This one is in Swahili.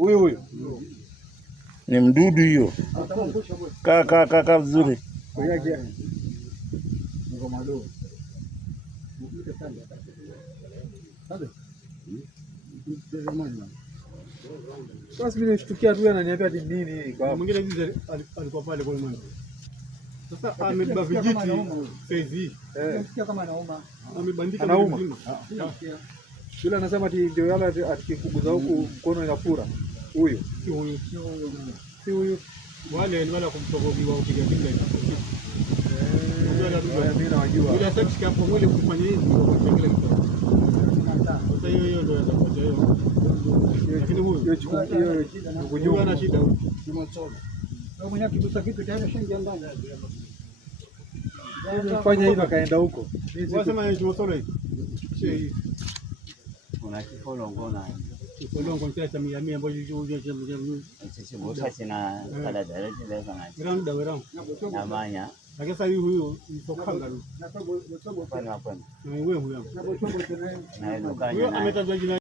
Huyu ni mdudu hiyo. Kaa vizuri. Sasa mimi nishtukia tu ananiambia nini kwa mwingine hivi alikuwa pale kwa mwanzo. Sasa amebeba vijiti saizi. Nasikia kama anauma. Amebandika mzima. Yule anasema ati ndio yale atikikuguza huku mkono inafura. Huyo. Si huyo. Wale ni wale kumtobogiwa upiga pinga hizo. Mimi nawajua. Bila sex hapo mwili kufanya hivi kwa kile kitu. Sasa hiyo ndio atakuja hiyo. Lakini huyo ana shida huyo. Wewe mwenyewe kigusa kitu tayari shingi ndani. Fanya hivi akaenda huko. Wasema ni tumosoro hivi. Sio una kifolongo na kifolongo ncha mia mia ambayo sisi bota sina kala daraja ile kana granda werao na manya lakini sasa huyo mtokanga pana hapa wewe huyo na edukanya huyo ametajwa jina